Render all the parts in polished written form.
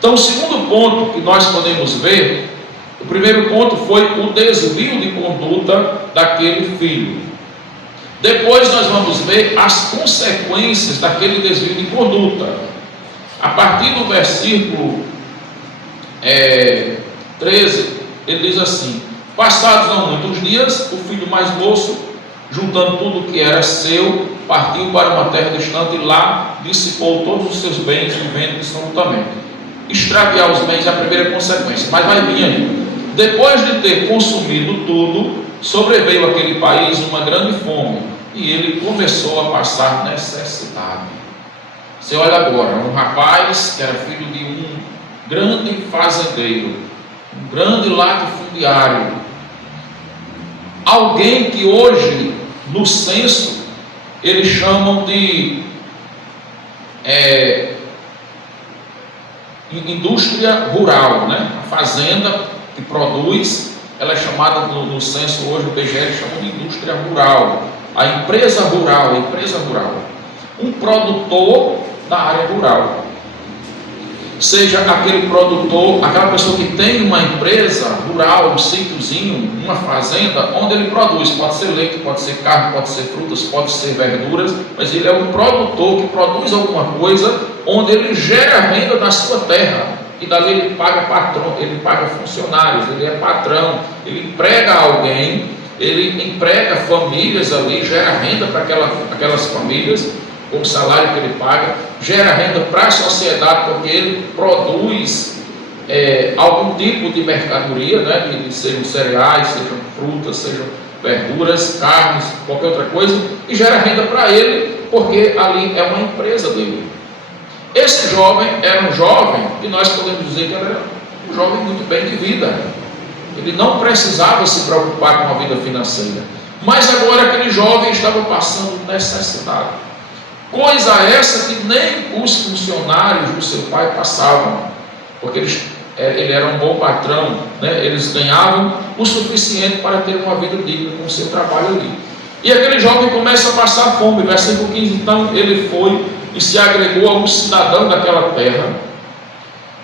Então, o segundo ponto que nós podemos ver, o primeiro ponto foi o desvio de conduta daquele filho. Depois nós vamos ver as consequências daquele desvio de conduta. A partir do versículo 13, ele diz assim: passados não muitos dias, o filho mais moço, juntando tudo o que era seu, partiu para uma terra distante e lá dissipou todos os seus bens, vivendo dissolutamente. Extraviar os bens é a primeira consequência, mas vai vir aí. Depois de ter consumido tudo, sobreveio àquele país uma grande fome e ele começou a passar necessidade. Você olha agora, um rapaz que era filho de um grande fazendeiro, um grande latifundiário, alguém que hoje no censo eles chamam de indústria rural, né? A fazenda que produz, ela é chamada no censo hoje, o IBGE chama de indústria rural, a empresa rural, um produtor da área rural, seja aquele produtor, aquela pessoa que tem uma empresa rural, um sítiozinho, uma fazenda, onde ele produz, pode ser leite, pode ser carne, pode ser frutas, pode ser verduras, mas ele é um produtor que produz alguma coisa, onde ele gera renda na sua terra, e dali ele paga patrão, ele paga funcionários, ele é patrão, ele emprega alguém, ele emprega famílias ali, gera renda para aquelas famílias, com o salário que ele paga, gera renda para a sociedade, porque ele produz algum tipo de mercadoria, né, sejam cereais, sejam frutas, sejam verduras, carnes, qualquer outra coisa, e gera renda para ele, porque ali é uma empresa dele. Esse jovem era um jovem que nós podemos dizer que era um jovem muito bem de vida. Ele não precisava se preocupar com a vida financeira, mas agora aquele jovem estava passando necessidade. Coisa essa que nem os funcionários do seu pai passavam, porque ele era um bom patrão, né? Eles ganhavam o suficiente para ter uma vida digna com o seu trabalho ali. E aquele jovem começa a passar fome. Versículo 15, então ele foi e se agregou a um cidadão daquela terra,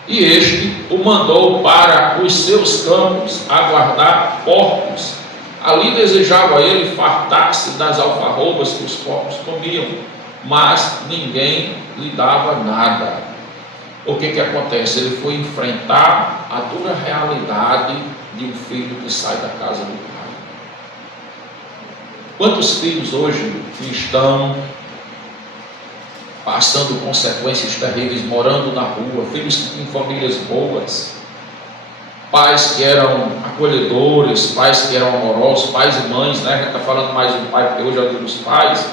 e este o mandou para os seus campos a guardar porcos. Ali desejava ele fartar-se das alfarrobas que os porcos comiam, mas ninguém lhe dava nada. O que acontece? Ele foi enfrentar a dura realidade de um filho que sai da casa do pai. Quantos filhos hoje estão passando consequências terríveis, morando na rua, filhos que têm famílias boas, pais que eram acolhedores, pais que eram amorosos, pais e mães, né? A gente está falando mais do pai, porque hoje é o dia dos pais,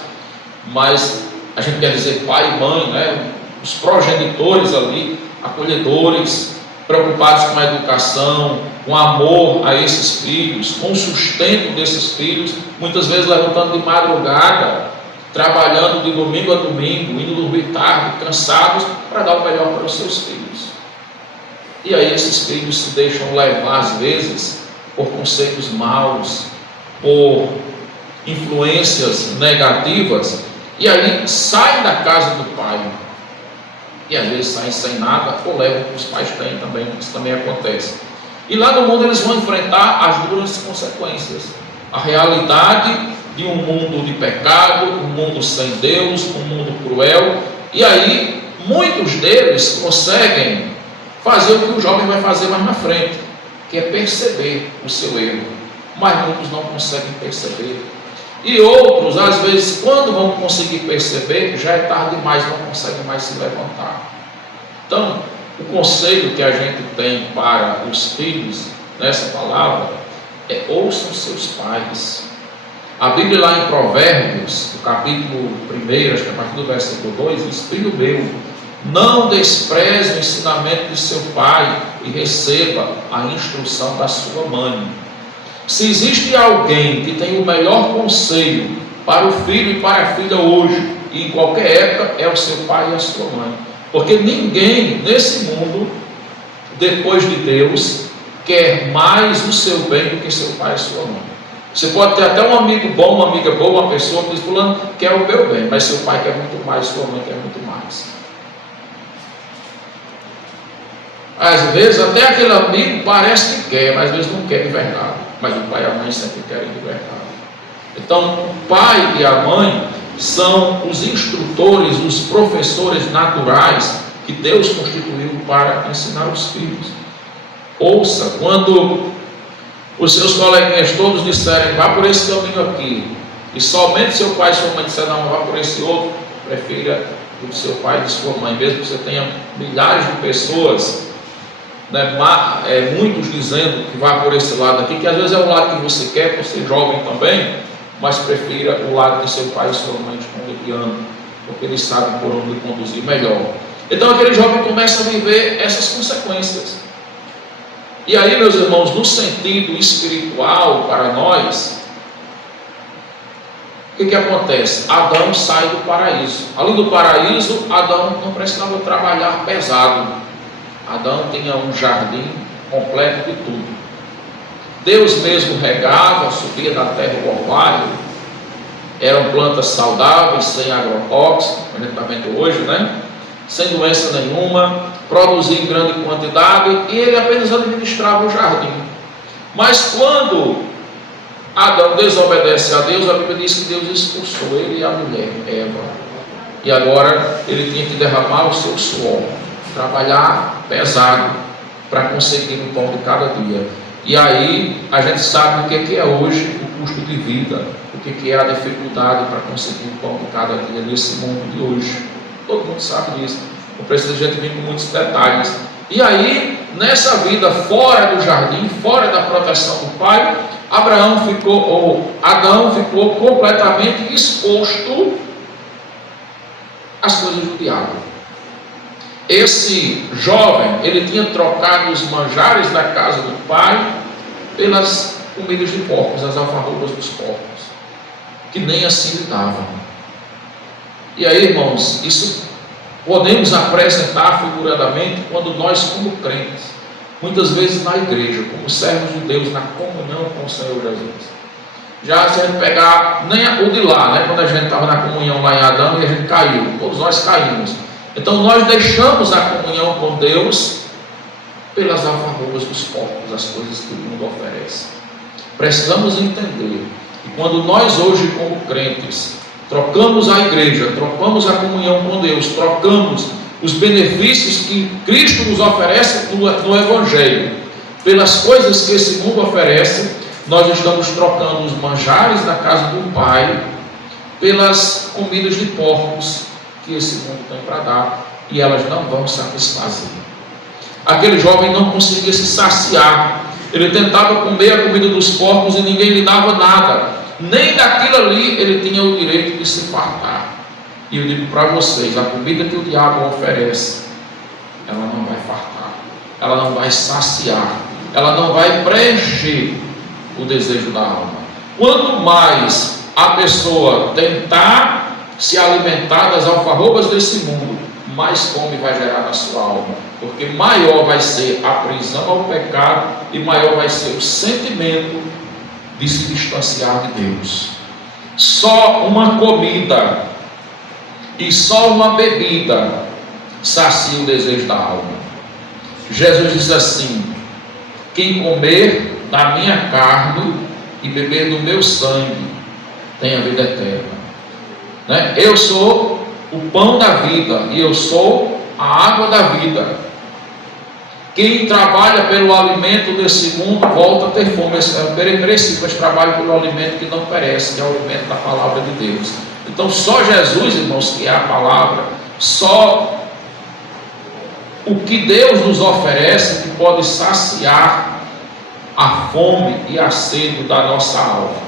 mas a gente quer dizer pai e mãe, né? Os progenitores ali, acolhedores, preocupados com a educação, com amor a esses filhos, com o sustento desses filhos, muitas vezes levantando de madrugada, trabalhando de domingo a domingo, indo dormir tarde, cansados, para dar o melhor para os seus filhos. E aí esses filhos se deixam levar às vezes por conceitos maus, por influências negativas, e aí saem da casa do pai, e às vezes saem sem nada, ou levam o que os pais têm também, isso também acontece. E lá no mundo eles vão enfrentar as duras consequências, a realidade de um mundo de pecado, um mundo sem Deus, um mundo cruel, e aí muitos deles conseguem fazer o que o jovem vai fazer mais na frente, que é perceber o seu erro, mas muitos não conseguem perceber. E outros, às vezes, quando vão conseguir perceber, já é tarde demais, não conseguem mais se levantar. Então, o conselho que a gente tem para os filhos nessa palavra é: ouçam seus pais. A Bíblia lá em Provérbios, no capítulo 1, acho que a partir do versículo 2, diz: filho meu, não despreze o ensinamento de seu pai e receba a instrução da sua mãe. Se existe alguém que tem o melhor conselho para o filho e para a filha hoje, e em qualquer época, é o seu pai e a sua mãe. Porque ninguém nesse mundo, depois de Deus, quer mais o seu bem do que seu pai e sua mãe. Você pode ter até um amigo bom, uma amiga boa, uma pessoa que diz: fulano quer o meu bem, mas seu pai quer muito mais, sua mãe quer muito mais. Às vezes até aquele amigo parece que quer, mas às vezes não quer de verdade. Mas o pai e a mãe sempre querem de verdade. Então, o pai e a mãe são os instrutores, os professores naturais que Deus constituiu para ensinar os filhos. Ouça, quando os seus coleguinhas todos disserem, vá por esse caminho aqui, e somente seu pai e sua mãe disserem, não, vá por esse outro, prefira o de seu pai e de sua mãe, mesmo que você tenha milhares de pessoas, né, muitos dizendo que vá por esse lado aqui, que às vezes é o lado que você quer, por ser jovem também, mas prefira o lado de seu pai e sua mãe te conduzindo, porque eles sabem por onde conduzir melhor. Então aquele jovem começa a viver essas consequências. E aí, meus irmãos, no sentido espiritual para nós, o que acontece? Adão sai do paraíso. Ali do paraíso, Adão não precisava trabalhar pesado. Adão tinha um jardim completo de tudo. Deus mesmo regava, subia da terra o orvalho. Eram plantas saudáveis, sem agrotóxicos, como a gente está vendo hoje, né? Sem doença nenhuma, produzia em grande quantidade, e ele apenas administrava o jardim. Mas quando Adão desobedece a Deus, a Bíblia diz que Deus expulsou ele e a mulher, Eva. E agora ele tinha que derramar o seu suor, trabalhar pesado para conseguir o pão de cada dia. E aí a gente sabe o que é hoje o custo de vida, o que é a dificuldade para conseguir o pão de cada dia nesse mundo de hoje. Todo mundo sabe disso. Não precisa a gente vir com muitos detalhes. E aí, nessa vida fora do jardim, fora da proteção do pai, Adão ficou completamente exposto às coisas do diabo. Esse jovem, ele tinha trocado os manjares da casa do pai pelas comidas de porcos, as alfarrobas dos porcos, que nem assim lhe davam. E aí, irmãos, isso podemos apresentar figuradamente quando nós, como crentes, muitas vezes na igreja, como servos de Deus, na comunhão com o Senhor Jesus. Já se a gente pegar nem o de lá, né, quando a gente estava na comunhão lá em Adão e a gente caiu, todos nós caímos. Então nós deixamos a comunhão com Deus pelas alfarrobas dos porcos, as coisas que o mundo oferece. Precisamos entender que quando nós hoje, como crentes, trocamos a igreja, trocamos a comunhão com Deus, trocamos os benefícios que Cristo nos oferece no Evangelho pelas coisas que esse mundo oferece, nós estamos trocando os manjares da casa do Pai pelas comidas de porcos que esse mundo tem para dar, e elas não vão satisfazer. Aquele jovem não conseguia se saciar, ele tentava comer a comida dos porcos e ninguém lhe dava nada. Nem daquilo ali ele tinha o direito de se fartar. E eu digo para vocês, a comida que o diabo oferece, ela não vai fartar, ela não vai saciar, ela não vai preencher o desejo da alma. Quanto mais a pessoa tentar se alimentar das alfarrobas desse mundo, mais fome vai gerar na sua alma, porque maior vai ser a prisão ao pecado e maior vai ser o sentimento de se distanciar de Deus. Só uma comida e só uma bebida sacia o desejo da alma. Jesus diz assim: quem comer da minha carne e beber do meu sangue tem a vida eterna, né? Eu sou o pão da vida e eu sou a água da vida. Quem trabalha pelo alimento desse mundo volta a ter fome. É perecível, mas trabalha pelo alimento que não perece, que é o alimento da palavra de Deus. Então só Jesus, irmãos, que é a palavra, só o que Deus nos oferece que pode saciar a fome e a sede da nossa alma.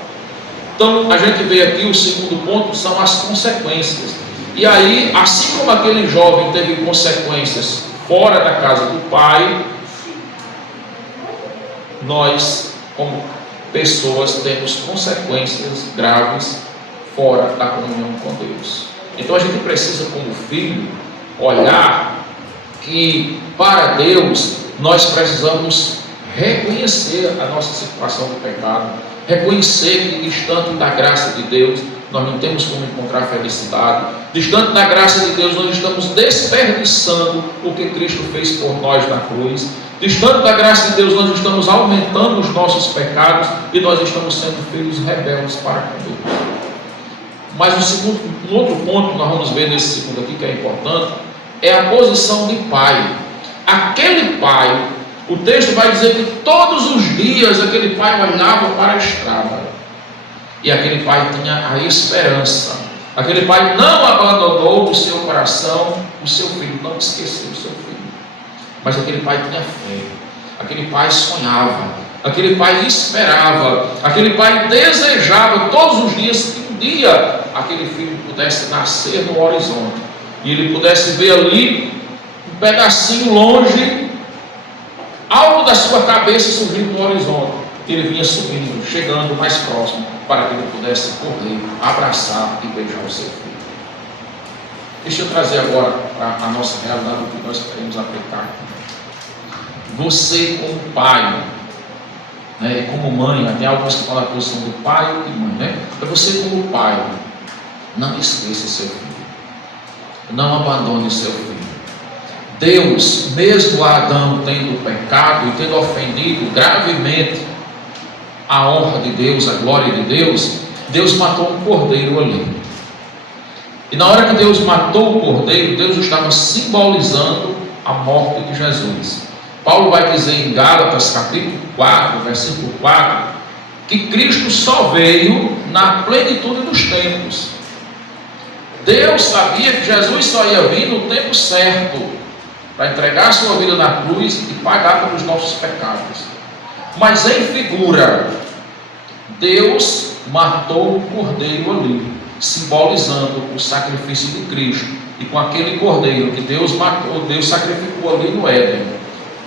Então a gente vê aqui o segundo ponto, são as consequências. E aí, assim como aquele jovem teve consequências fora da casa do pai, nós, como pessoas, temos consequências graves fora da comunhão com Deus. Então a gente precisa, como filho, olhar que para Deus nós precisamos reconhecer a nossa situação de pecado, reconhecer que distante da graça de Deus nós não temos como encontrar felicidade. Distante da graça de Deus, nós estamos desperdiçando o que Cristo fez por nós na cruz. Distante da graça de Deus, nós estamos aumentando os nossos pecados e nós estamos sendo filhos rebeldes para com Deus. Mas um outro ponto que nós vamos ver nesse segundo aqui, que é importante, é a posição de pai. Aquele pai, o texto vai dizer que todos os dias aquele pai olhava para a estrada, e aquele pai tinha a esperança. Aquele pai não abandonou o seu coração, o seu filho, não esqueceu o seu filho, mas aquele pai tinha fé, aquele pai sonhava, aquele pai esperava, aquele pai desejava todos os dias que um dia aquele filho pudesse nascer no horizonte, e ele pudesse ver ali um pedacinho longe, algo da sua cabeça surgindo no horizonte. Ele vinha subindo, chegando mais próximo, para que ele pudesse correr, abraçar e beijar o seu filho. Deixa eu trazer agora para a nossa realidade o que nós queremos aplicar. Você como pai, né, como mãe, tem alguns que falam a posição do pai e mãe, né? Então você como pai, não esqueça seu filho, não abandone seu filho. Deus, mesmo Adão tendo pecado e tendo ofendido gravemente a honra de Deus, a glória de Deus, Deus matou um cordeiro ali. E na hora que Deus matou o cordeiro, Deus estava simbolizando a morte de Jesus. Paulo vai dizer em Gálatas capítulo 4, versículo 4, que Cristo só veio na plenitude dos tempos. Deus sabia que Jesus só ia vir no tempo certo, para entregar a sua vida na cruz e pagar pelos nossos pecados. Mas em figura, Deus matou o cordeiro ali, simbolizando o sacrifício de Cristo. E com aquele cordeiro que Deus matou, Deus sacrificou ali no Éden,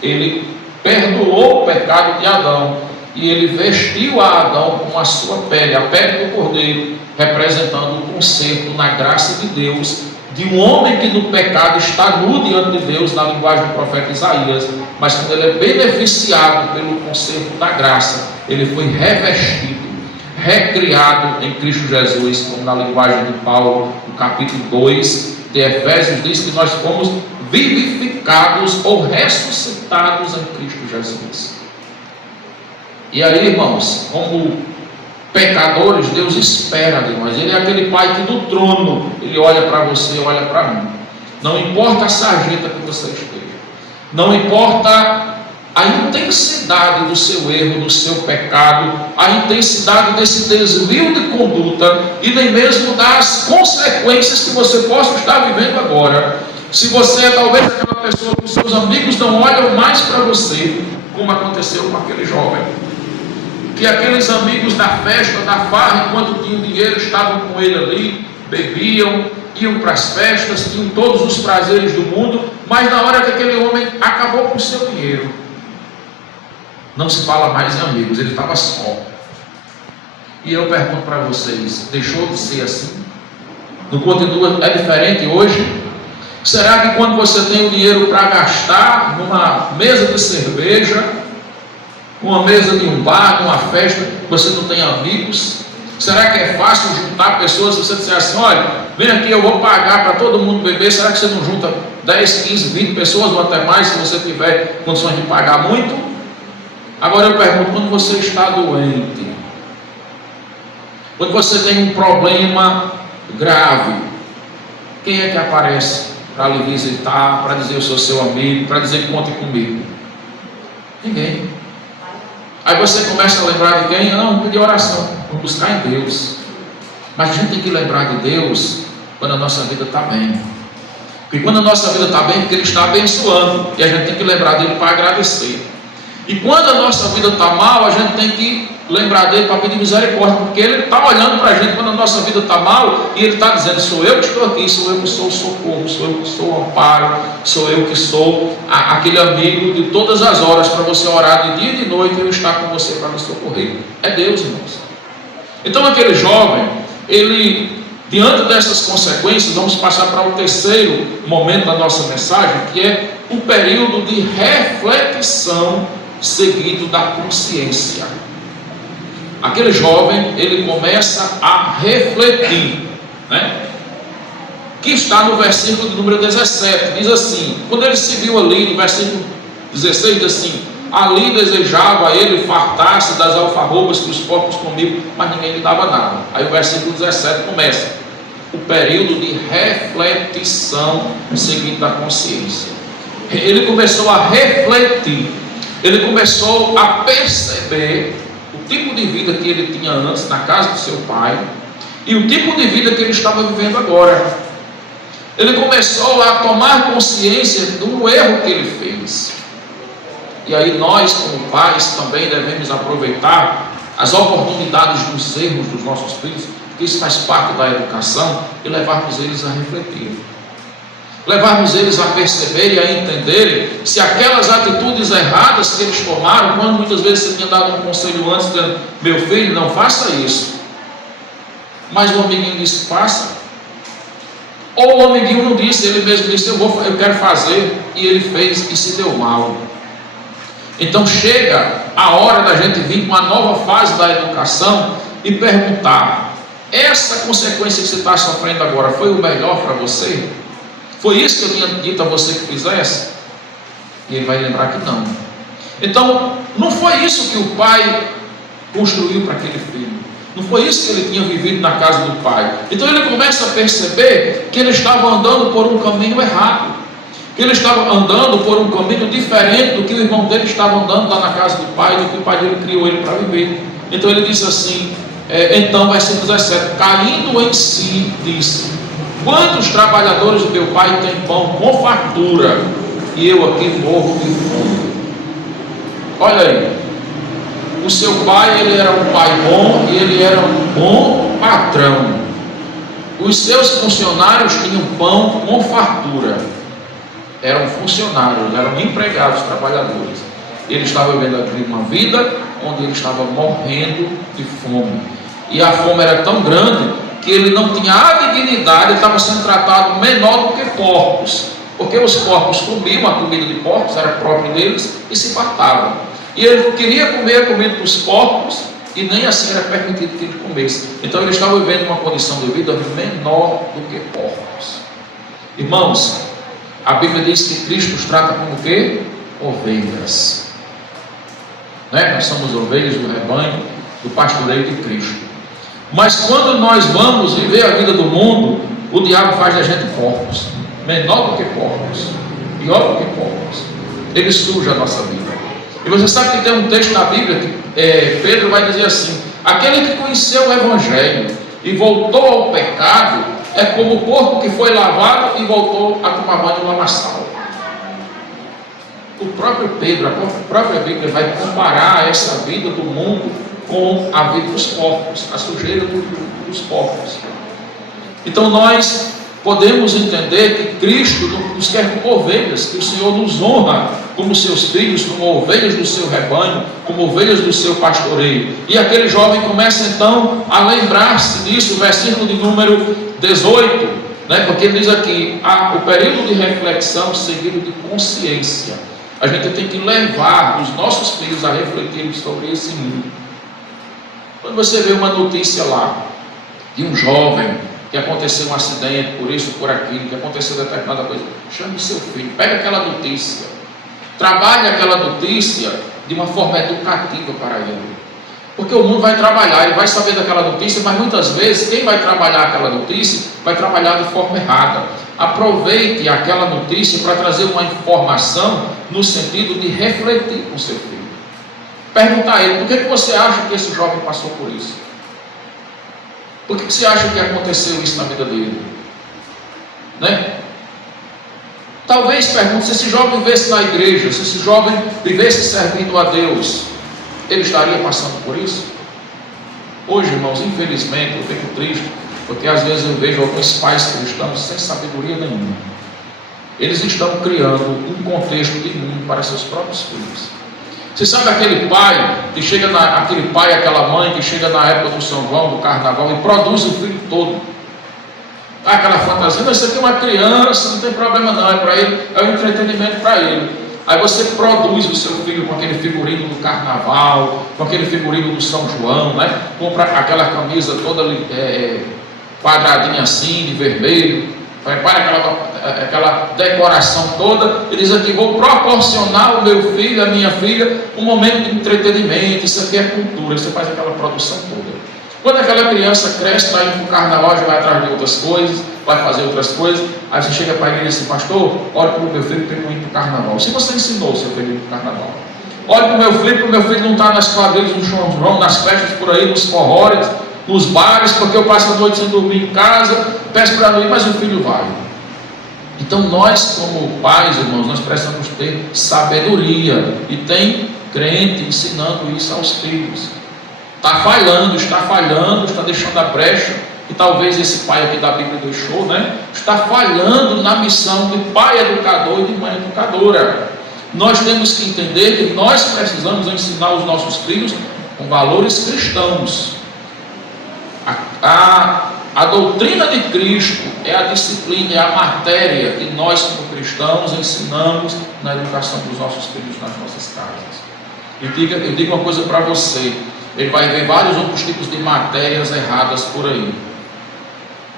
Ele perdoou o pecado de Adão, e Ele vestiu a Adão com a sua pele, a pele do cordeiro, representando o conserto na graça de Deus, de um homem que no pecado está nu diante de Deus, na linguagem do profeta Isaías, mas quando ele é beneficiado pelo conserto da graça, ele foi revestido, recriado em Cristo Jesus, como na linguagem de Paulo, no capítulo 2 de Efésios, diz que nós fomos vivificados ou ressuscitados em Cristo Jesus. E aí, irmãos, como pecadores, Deus espera de nós. Ele é aquele pai que do trono, ele olha para você, olha para mim. Não importa a sarjeta que você esteja, não importa a intensidade do seu erro, do seu pecado, a intensidade desse desvio de conduta e nem mesmo das consequências que você possa estar vivendo agora. Se você é talvez aquela pessoa que os seus amigos não olham mais para você, como aconteceu com aquele jovem, que aqueles amigos da festa, da farra, enquanto tinham dinheiro, estavam com ele ali, bebiam, iam para as festas, tinham todos os prazeres do mundo, mas na hora que aquele homem acabou com o seu dinheiro, não se fala mais em amigos, ele estava só. E eu pergunto para vocês, deixou de ser assim? Não continua, é diferente hoje? Será que quando você tem o dinheiro para gastar numa mesa de cerveja, numa mesa de um bar, numa festa, você não tem amigos? Será que é fácil juntar pessoas? Se você disser assim, olha, vem aqui, eu vou pagar para todo mundo beber, será que você não junta 10, 15, 20 pessoas ou até mais, se você tiver condições de pagar muito? Agora eu pergunto, quando você está doente, quando você tem um problema grave, quem é que aparece para lhe visitar, para dizer eu sou seu amigo, para dizer conte comigo? Ninguém. Aí você começa a lembrar de quem? Não, pedir oração, vamos buscar em Deus. Mas a gente tem que lembrar de Deus quando a nossa vida está bem. Porque quando a nossa vida está bem, porque Ele está abençoando, e a gente tem que lembrar dele para agradecer. E quando a nossa vida está mal, a gente tem que lembrar dele para pedir misericórdia, porque Ele está olhando para a gente quando a nossa vida está mal, e Ele está dizendo, sou eu que estou aqui, sou eu que sou o socorro, sou eu que sou o amparo, sou eu que sou aquele amigo de todas as horas para você orar de dia e de noite, e eu estar com você para me socorrer. É Deus, irmãos. Então aquele jovem, ele, diante dessas consequências, vamos passar para o terceiro momento da nossa mensagem, que é o período de reflexão seguido da consciência. aquele jovem, ele começa a refletir, né? Que está no versículo de número 17, diz assim, quando ele se viu ali, no versículo 16, diz assim, ali desejava ele fartar-se das alfarrobas que os porcos comiam, mas ninguém lhe dava nada. Aí o versículo 17 começa, o período de reflexão seguinte da consciência. Ele começou a refletir, ele começou a perceber o tipo de vida que ele tinha antes na casa do seu pai e o tipo de vida que ele estava vivendo agora. Ele começou a tomar consciência do erro que ele fez. E aí nós, como pais, também devemos aproveitar as oportunidades dos erros dos nossos filhos, porque isso faz parte da educação, e levarmos eles a refletir. Levarmos eles a perceber e a entenderem se aquelas atitudes erradas que eles tomaram, quando muitas vezes você tinha dado um conselho antes, dizendo, meu filho, não faça isso. Mas o amiguinho disse, faça. Ou o amiguinho não disse, ele mesmo disse, eu quero fazer, e ele fez e se deu mal. Então chega a hora da gente vir com uma nova fase da educação e perguntar, essa consequência que você está sofrendo agora foi o melhor para você? Foi isso que eu tinha dito a você que fizesse? E ele vai lembrar que não. Então, não foi isso que o pai construiu para aquele filho. Não foi isso que ele tinha vivido na casa do pai. Então ele começa a perceber que ele estava andando por um caminho errado. Que ele estava andando por um caminho diferente do que o irmão dele estava andando lá na casa do pai, do que o pai dele criou ele para viver. Então ele disse assim, então versículo 17, caindo em si, disse, quantos trabalhadores do meu pai têm pão com fartura, e eu aqui morro de fome? Olha aí, o seu pai, ele era um pai bom, e ele era um bom patrão. Os seus funcionários tinham pão com fartura. Eram funcionários, eram empregados, trabalhadores. Ele estava vivendo aqui uma vida onde ele estava morrendo de fome. E a fome era tão grande que ele não tinha a dignidade, ele estava sendo tratado menor do que porcos. Porque os porcos comiam a comida de porcos, era própria deles, e se fartavam. E ele queria comer a comida dos porcos, e nem assim era permitido que ele comesse. Então ele estava vivendo uma condição de vida menor do que porcos. Irmãos, a Bíblia diz que Cristo nos trata como o quê? Ovelhas. Né? Nós somos ovelhas do rebanho, do pastoreio de Cristo. Mas quando nós vamos viver a vida do mundo, o diabo faz da gente porcos. Menor do que porcos. Pior do que porcos. Ele suja a nossa vida. E você sabe que tem um texto na Bíblia que Pedro vai dizer assim, aquele que conheceu o Evangelho e voltou ao pecado, é como o porco que foi lavado e voltou a tomar banho no lamaçal. O próprio Pedro, a própria Bíblia vai comparar essa vida do mundo com a vida dos porcos, a sujeira dos porcos. Então nós podemos entender que Cristo nos quer como ovelhas, que o Senhor nos honra como seus filhos, como ovelhas do seu rebanho, como ovelhas do seu pastoreio. E aquele jovem começa então a lembrar-se disso, o versículo de número 18, né? Porque ele diz aqui, o período de reflexão seguido de consciência. A gente tem que levar os nossos filhos a refletirem sobre esse mundo. Quando você vê uma notícia lá, de um jovem, que aconteceu um acidente, por isso, por aquilo, que aconteceu determinada coisa, chame o seu filho, pega aquela notícia, trabalhe aquela notícia de uma forma educativa para ele. Porque o mundo vai trabalhar, ele vai saber daquela notícia, mas muitas vezes quem vai trabalhar aquela notícia, vai trabalhar de forma errada. Aproveite aquela notícia para trazer uma informação no sentido de refletir com o seu filho. Perguntar a ele, por que você acha que esse jovem passou por isso? Por que você acha que aconteceu isso na vida dele? Né? Talvez pergunte, se esse jovem vivesse na igreja, se esse jovem vivesse servindo a Deus, ele estaria passando por isso? Hoje, irmãos, infelizmente, eu fico triste, porque às vezes eu vejo alguns pais cristãos sem sabedoria nenhuma. Eles estão criando um contexto de mundo para seus próprios filhos. Você sabe aquele pai, que chega aquele pai, aquela mãe que chega na época do São João, do Carnaval, e produz o filho todo. Aquela fantasia, mas isso aqui é uma criança, não tem problema não, é para ele, é um entretenimento para ele. Aí você produz o seu filho com aquele figurino do carnaval, com aquele figurino do São João, né? Compra aquela camisa toda quadradinha assim, de vermelho, prepara aquela decoração toda, e diz aqui: vou proporcionar ao meu filho, à minha filha, um momento de entretenimento. Isso aqui é cultura. Você faz aquela produção toda. Quando aquela criança cresce, está indo para o carnaval, já vai atrás de outras coisas, vai fazer outras coisas, aí você chega para ele e diz assim: pastor, olha para o meu filho para ele não ir para o carnaval. Se você ensinou o seu filho a ir para o carnaval, olha para o meu filho não está nas quadrilhas, no São João, nas festas por aí, nos forrós, nos bares, porque eu passo a noite sem dormir em casa, peço para não ir, mas o filho vai. Então nós, como pais, irmãos, nós precisamos ter sabedoria, e tem crente ensinando isso aos filhos. Está falhando, está deixando a brecha, e talvez esse pai aqui da Bíblia deixou, né? Está falhando na missão de pai educador e de mãe educadora. Nós temos que entender que nós precisamos ensinar os nossos filhos com valores cristãos. A doutrina de Cristo é a disciplina, é a matéria que nós, como cristãos, ensinamos na educação dos nossos filhos nas nossas casas. Eu digo uma coisa para você: ele vai ver vários outros tipos de matérias erradas por aí.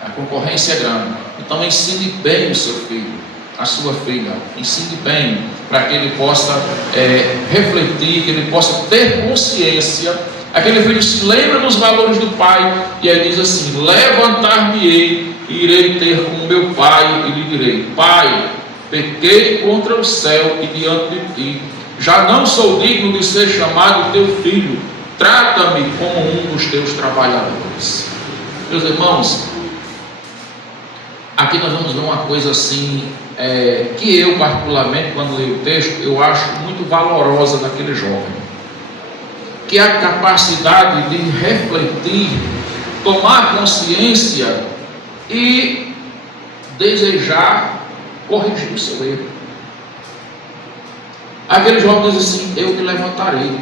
A concorrência é grande. Então ensine bem o seu filho, a sua filha. Ensine bem, para que ele possa refletir, que ele possa ter consciência. Aquele filho se lembra dos valores do pai, e aí diz assim: levantar-me-ei e irei ter com meu pai, e lhe direi: pai, pequei contra o céu e diante de ti, já não sou digno de ser chamado teu filho, trata-me como um dos teus trabalhadores. Meus irmãos, aqui nós vamos ver uma coisa assim, que eu particularmente, quando leio o texto, eu acho muito valorosa naquele jovem, que é a capacidade de refletir, tomar consciência e desejar corrigir o seu erro. Aquele jovem diz assim: eu me levantarei.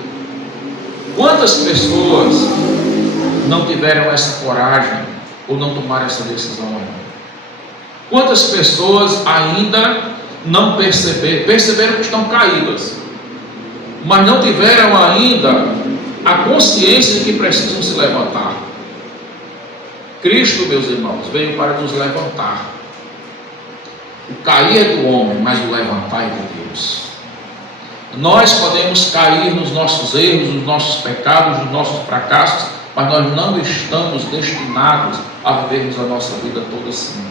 Quantas pessoas não tiveram essa coragem ou não tomaram essa decisão ainda? Quantas pessoas ainda não perceberam que estão caídas, mas não tiveram ainda a consciência de que precisam se levantar? Cristo, meus irmãos, veio para nos levantar. O cair é do homem, mas o levantar é de Deus. Nós podemos cair nos nossos erros, nos nossos pecados, nos nossos fracassos, mas nós não estamos destinados a vivermos a nossa vida toda assim.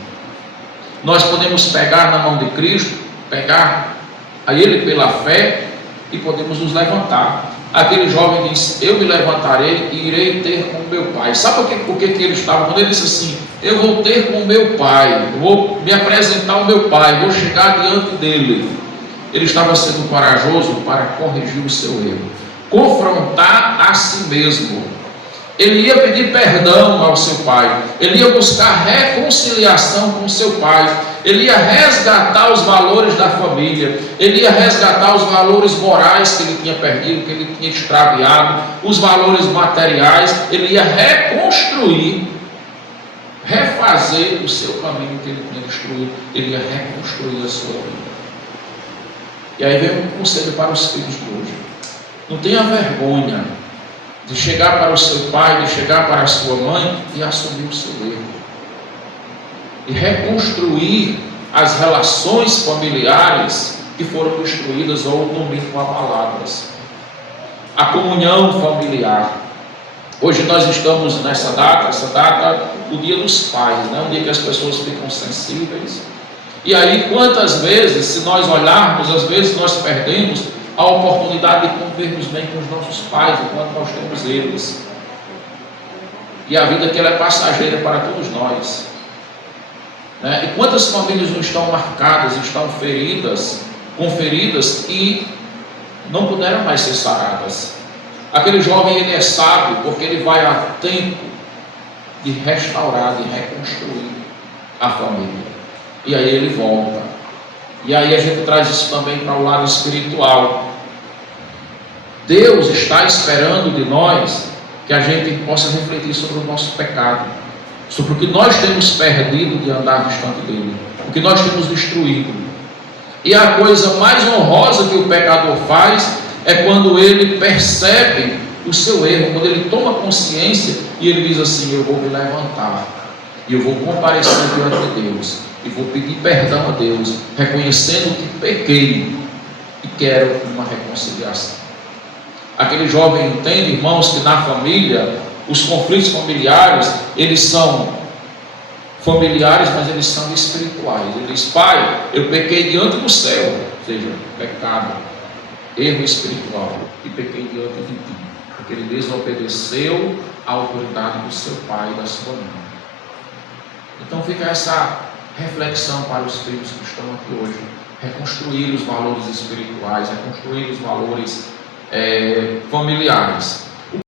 Nós podemos pegar na mão de Cristo, pegar a Ele pela fé, e podemos nos levantar. Aquele jovem disse: eu me levantarei e irei ter com meu pai. Sabe por que ele estava? Quando ele disse assim: eu vou ter com meu pai, eu vou me apresentar ao meu pai, vou chegar diante dele. Ele estava sendo corajoso para corrigir o seu erro, confrontar a si mesmo. Ele ia pedir perdão ao seu pai, ele ia buscar reconciliação com o seu pai, ele ia resgatar os valores da família, ele ia resgatar os valores morais que ele tinha perdido, que ele tinha extraviado, os valores materiais. Ele ia reconstruir, refazer o seu caminho que ele tinha destruído. Ele ia reconstruir a sua vida. E aí vem um conselho para os filhos de hoje: não tenha vergonha de chegar para o seu pai, de chegar para a sua mãe e assumir o seu erro, e reconstruir as relações familiares que foram destruídas ou no mínimo abaladas. A comunhão familiar. Hoje nós estamos nessa data, o dia dos pais, né? Um dia que as pessoas ficam sensíveis. E aí, quantas vezes, se nós olharmos, às vezes nós perdemos a oportunidade de convivermos bem com os nossos pais, enquanto nós temos eles. E a vida que ela é passageira para todos nós. E quantas famílias não estão marcadas, estão feridas, com feridas e não puderam mais ser saradas. Aquele jovem, ele é sábio porque ele vai a tempo de restaurar, de reconstruir a família. E aí ele volta. E aí a gente traz isso também para o lado espiritual. Deus está esperando de nós que a gente possa refletir sobre o nosso pecado, sobre o que nós temos perdido de andar distante dele, o que nós temos destruído. E a coisa mais honrosa que o pecador faz é quando ele percebe o seu erro, quando ele toma consciência e ele diz assim: eu vou me levantar, e eu vou comparecer diante de Deus, e vou pedir perdão a Deus, reconhecendo que pequei e quero uma reconciliação. Aquele jovem entende, irmãos, que na família, os conflitos familiares, eles são familiares, mas eles são espirituais. Ele diz: pai, eu pequei diante do céu, ou seja, pecado, erro espiritual, e pequei diante de ti, porque ele desobedeceu à autoridade do seu pai e da sua mãe. Então fica essa reflexão para os filhos que estão aqui hoje: reconstruir os valores espirituais, reconstruir os valores familiares.